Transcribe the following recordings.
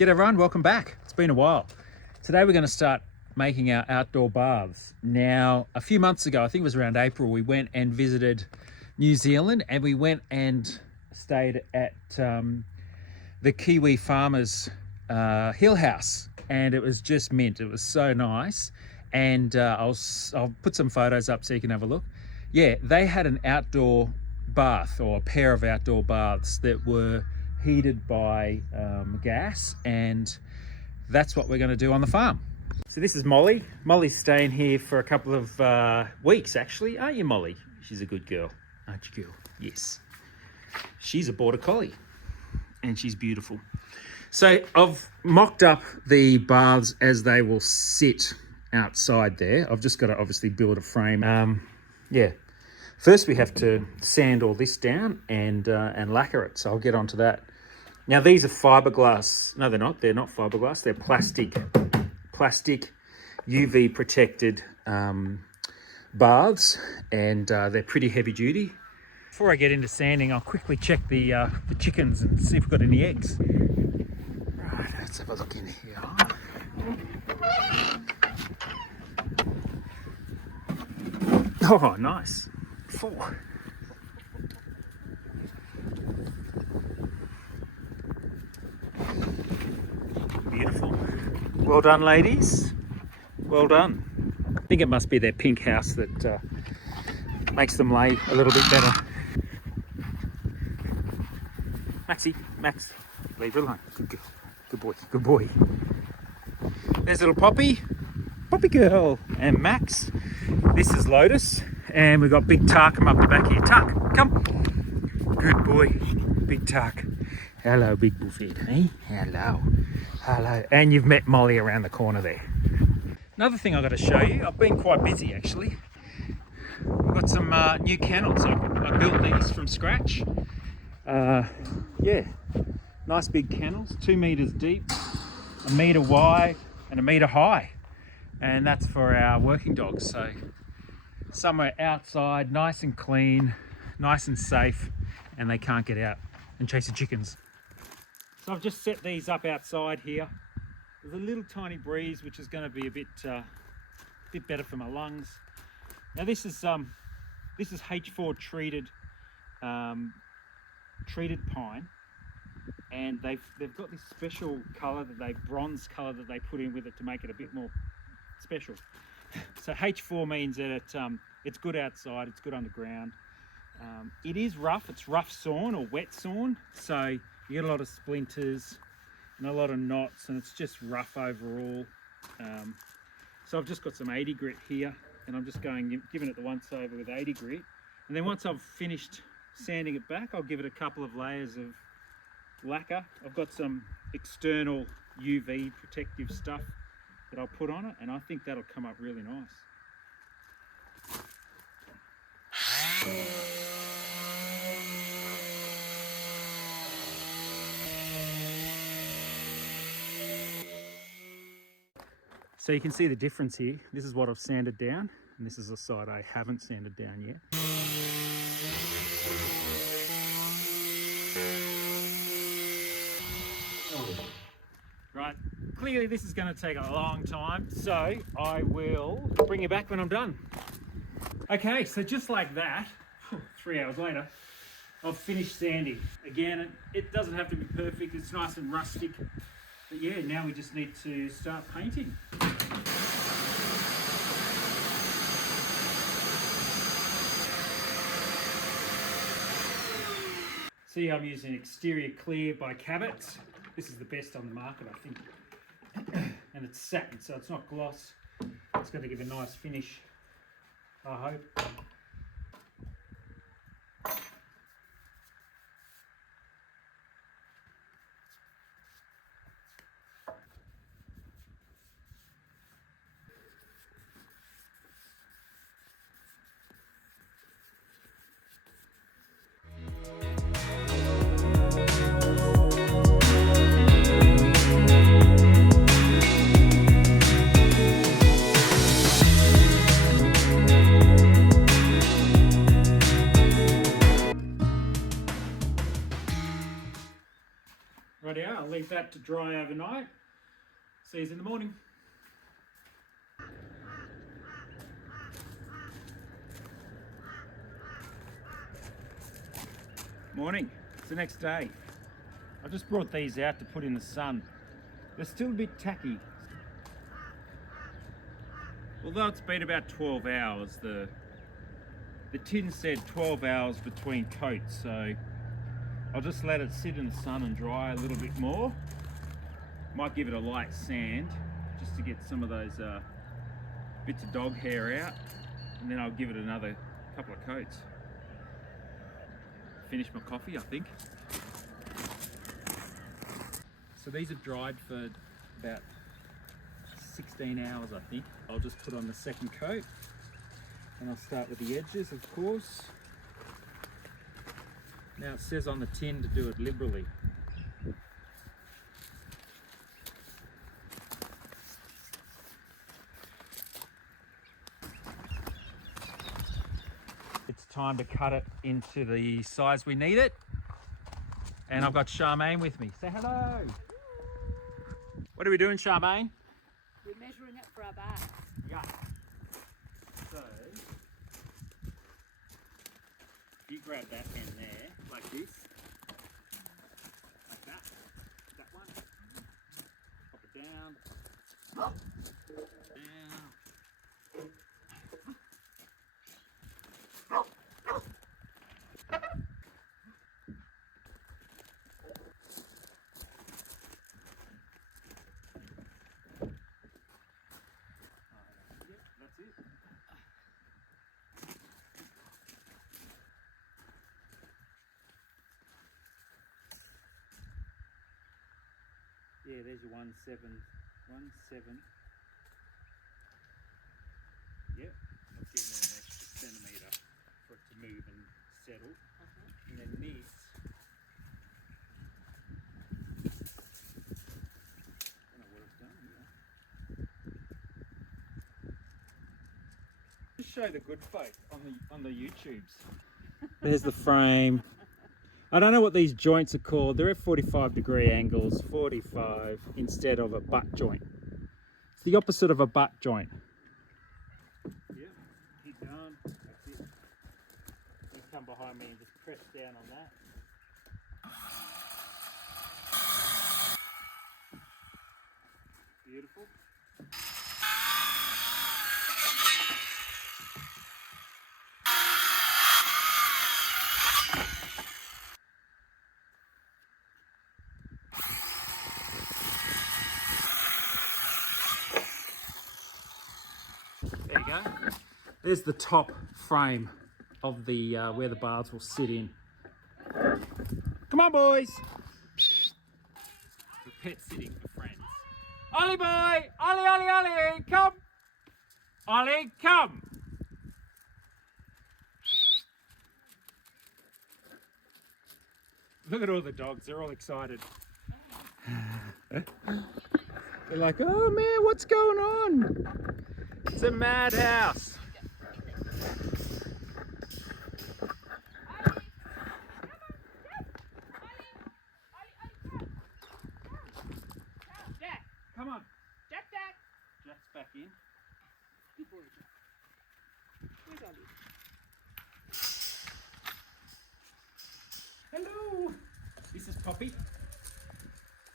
G'day everyone, welcome back. It's been a while. Today we're going to start making our outdoor baths. Now, a few months ago, I think it was around April, we went and visited New Zealand and we went and stayed at the Kiwi Farmers Hill House, and it was just mint. It was so nice, and I'll put some photos up so you can have a look. Yeah, they had an outdoor bath, or a pair of outdoor baths that were heated by gas, and that's what we're going to do on the farm. So this is Molly. Molly's staying here for a couple of weeks, actually. Aren't you, Molly? She's a good girl, aren't you, girl? Yes. She's a border collie, and she's beautiful. So I've mocked up the baths as they will sit outside there. I've just got to obviously build a frame. Yeah. First we have to sand all this down and lacquer it, so I'll get onto that. Now these are fiberglass. No, they're not. They're not fiberglass. They're plastic UV protected baths, and they're pretty heavy duty. Before I get into sanding, I'll quickly check the chickens and see if we've got any eggs. Right, let's have a look in here. Oh, nice. 4. Beautiful. Well done, ladies. Well done. I think it must be their pink house that makes them lay a little bit better. Max, leave her alone. Good girl. Good boy. Good boy. There's little Poppy girl, and Max. This is Lotus, and we've got Big Tark up the back here. Tark, come. Good boy, Big Tark. Hello, big bullfed, eh? Hello. And you've met Molly around the corner there. Another thing I've got to show you, I've been quite busy actually. We've got some new kennels. I built these from scratch. Yeah, nice big kennels, 2 meters deep, 1 meter wide and 1 meter high. And that's for our working dogs. So somewhere outside, nice and clean, nice and safe, and they can't get out and chase the chickens. So I've just set these up outside here. There's a little tiny breeze, which is going to be a bit better for my lungs. Now this is H4 treated pine, and they've got this special colour bronze colour that they put in with it to make it a bit more special. So H4 means that it's good outside, it's good underground. It is rough. It's rough sawn or wet sawn, so you get a lot of splinters and a lot of knots, and it's just rough overall. So I've just got some 80 grit here, and I'm just giving it the once over with 80 grit, and then once I've finished sanding it back, I'll give it a couple of layers of lacquer. I've got some external UV protective stuff that I'll put on it, and I think that'll come up really nice. So you can see the difference here. This is what I've sanded down, and this is the side I haven't sanded down yet. Right, clearly this is going to take a long time, so I will bring you back when I'm done. Okay, so just like that, 3 hours later, I've finished sanding. Again, it doesn't have to be perfect, it's nice and rustic, but yeah, now we just need to start painting. See, I'm using Exterior Clear by Cabot. This is the best on the market, I think. And it's satin, so it's not gloss. It's going to give a nice finish, I hope. out to dry overnight. See you in the morning. Morning, it's the next day. I just brought these out to put in the sun. They're still a bit tacky. Although it's been about 12 hours, the tin said 12 hours between coats, so I'll just let it sit in the sun and dry a little bit more. Might give it a light sand just to get some of those bits of dog hair out, and then I'll give it another couple of coats. Finish my coffee, I think. So these have dried for about 16 hours, I think. I'll just put on the second coat, and I'll start with the edges, of course. Now it says on the tin to do it liberally. It's time to cut it into the size we need it. And I've got Charmaine with me. Say hello. What are we doing, Charmaine? We're measuring it for our bags. Yeah. So, you grab that end there, like this. Like that. That one. Pop it down. Down. That's it. Yeah, there's your 1 7. 1 7. Yep, I've given it an extra centimetre for it to move and settle. And then this, I don't know what it's done here. Just show the good folk on the YouTubes. There's the frame. I don't know what these joints are called. They're at 45-degree angles, 45 instead of a butt joint. It's the opposite of a butt joint. Yeah, keep going. That's it. You come behind me and just press down on that. Beautiful. There you go. There's the top frame of the where the baths will sit in. Come on, boys. For pet sitting for friends. Ollie boy! Ollie, Ollie, Ollie! Come! Ollie, come! Look at all the dogs, they're all excited. They're like, oh man, what's going on? It's a madhouse. Jack! Come on. Jack, Jack! Jack's back in. Good boy, Jack. Where's Ollie? Hello. This is Poppy.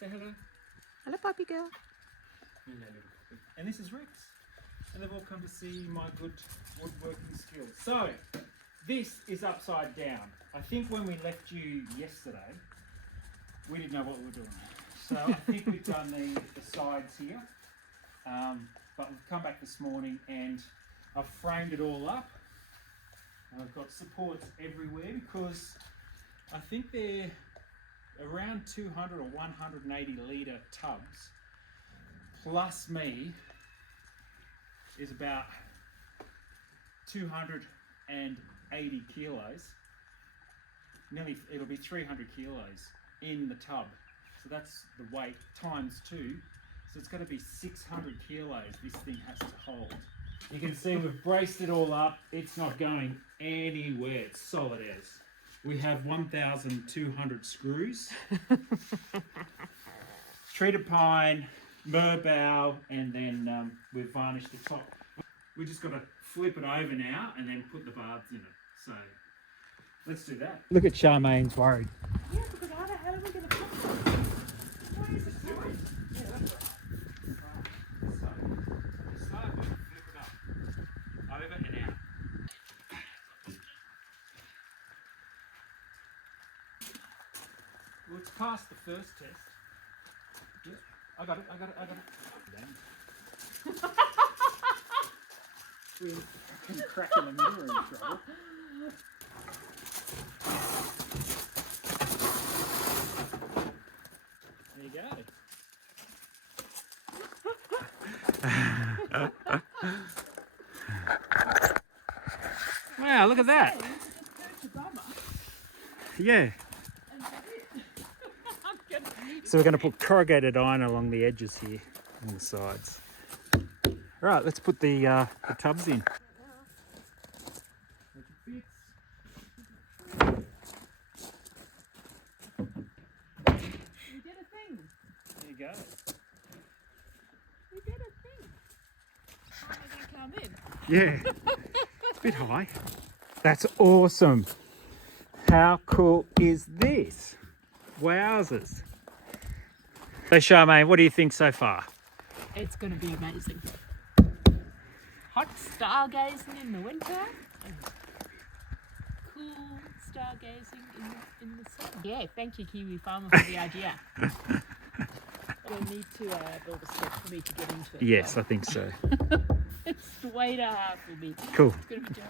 Say hello. Hello, puppy girl. Hello, little Poppy. And this is Rex. And they've all come to see my good woodworking skills. So, this is upside down. I think when we left you yesterday, we didn't know what we were doing. So I think we've done the sides here. But we've come back this morning and I've framed it all up. And I've got supports everywhere because I think they're around 200 or 180 litre tubs. Plus me is about 280 kilos. Nearly, it'll be 300 kilos in the tub. So that's the weight times 2. So it's going to be 600 kilos this thing has to hold. You can see we've braced it all up. It's not going anywhere. It's solid as. We have 1,200 screws. treated pine, myrrh bough, and then we've varnished the top. We just got to flip it over now and then put the barbs in it. So let's do that. Look at Charmaine's worried. Yeah, because how the hell are we going to put them? Why is it tight? Yeah, that's right. So start with flip it up, over and out. Well, it's past the first test. Yeah, I got it. We can crack in the middle, we're in trouble. There you go. Wow, look at that. Yeah. So we're going to put corrugated iron along the edges here, on the sides. All right, let's put the tubs in. We did a thing. There you go. We did a thing. How are they come in? Yeah, it's a bit high. That's awesome. How cool is this? Wowzers. So Charmaine, what do you think so far? It's going to be amazing. Hot stargazing in the winter. And cool stargazing in the sun. Yeah, thank you, Kiwi Farmer, for the idea. We'll need to build a step for me to get into it. Yes, I think so. It's way too hard for me. Cool. It's going to be too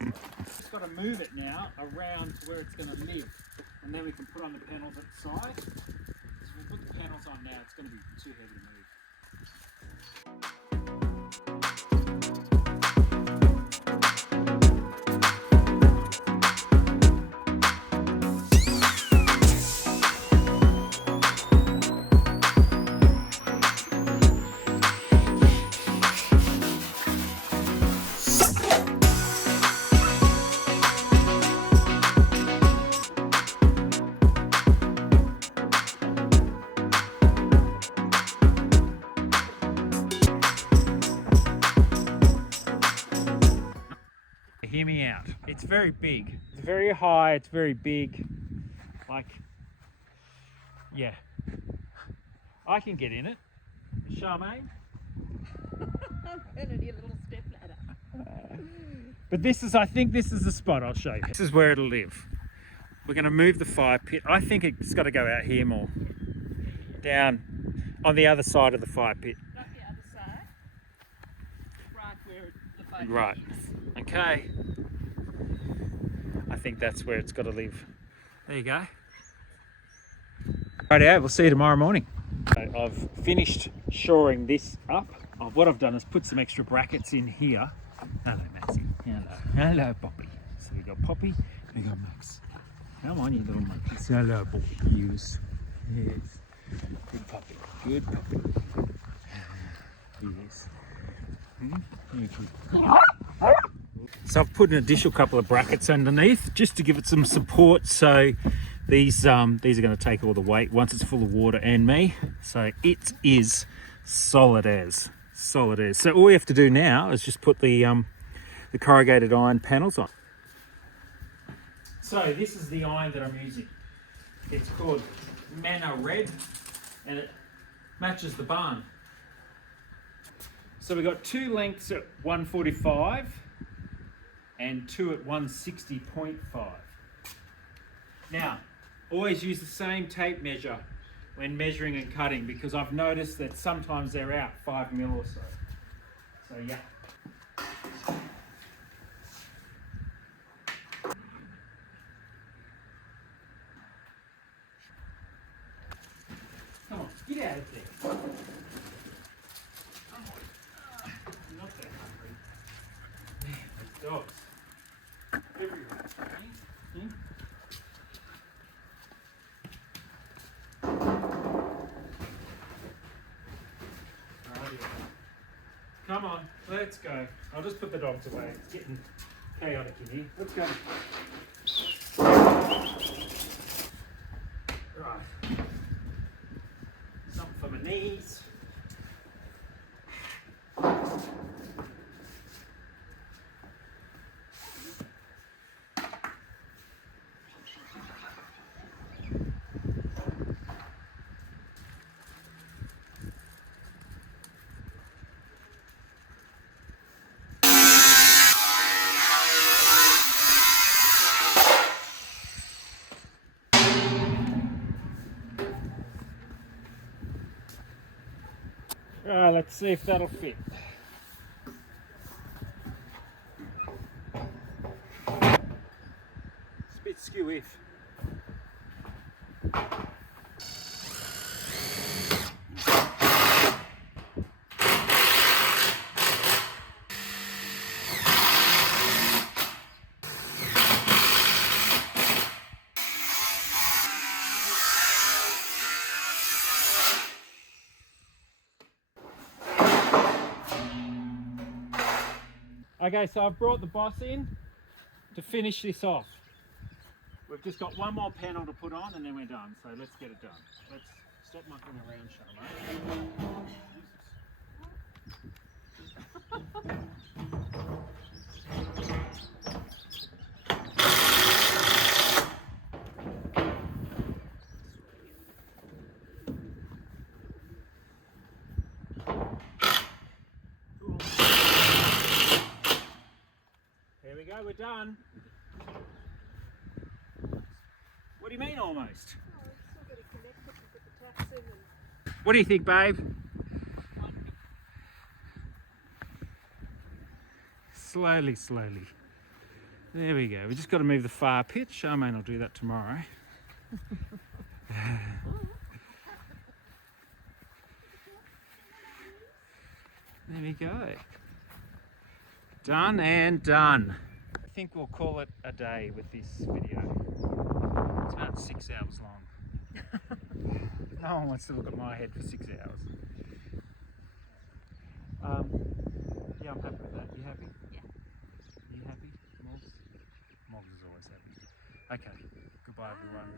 hard. Just got to move it now around to where it's going to live, and then we can put on the panels at the side. So if we put the panels on now, it's going to be too heavy to move. Hear me out. It's very big. It's very high. It's very big. Like, yeah. I can get in it. Charmaine? I'm going to need a little step ladder. But this is, I think this is the spot I'll show you. This is where it'll live. We're going to move the fire pit. I think it's got to go out here more. Down on the other side of the fire pit. Not the other side. Right where the fire Right. is. Okay. I think that's where it's got to live. There you go. Right, we'll see you tomorrow morning. I've finished shoring this up. What I've done is put some extra brackets in here. Hello, Maxie. Hello, Poppy. So we got Poppy, we got Max. Come on, you little monkeys. Hello, boys. Yes. Good puppy. Good puppy. Yes. You're good. So I've put an additional couple of brackets underneath just to give it some support. So these are going to take all the weight once it's full of water and me. So it is solid as. So all we have to do now is just put the corrugated iron panels on. So this is the iron that I'm using. It's called Mana Red, and it matches the barn. So we've got two lengths at 145 and two at 160.5. Now, always use the same tape measure when measuring and cutting, because I've noticed that sometimes they're out 5 mil or so. So yeah. Come on, get out of there. Come on. You're not that hungry. Man, those dogs. Everywhere. Hmm? Come on, let's go. I'll just put the dogs away. It's getting chaotic in here. Let's go. Right. Something for Keys. Right, let's see if that'll fit. It's a bit skew-if. Okay, so I've brought the boss in to finish this off. We've just got one more panel to put on and then we're done. So let's get it done. Let's stop mucking around, Charlotte. Cool. Here we go, we're done. What do you mean almost? What do you think, babe? Slowly, slowly. There we go. We just got to move the far pitch. Charmaine will do that tomorrow. There we go. Done and done. I think we'll call it a day with this video. It's about 6 hours long. No one wants to look at my head for 6 hours. Yeah, I'm happy with that. You happy? Yeah. You happy, Mogs? Mogs is always happy. Okay, goodbye everyone.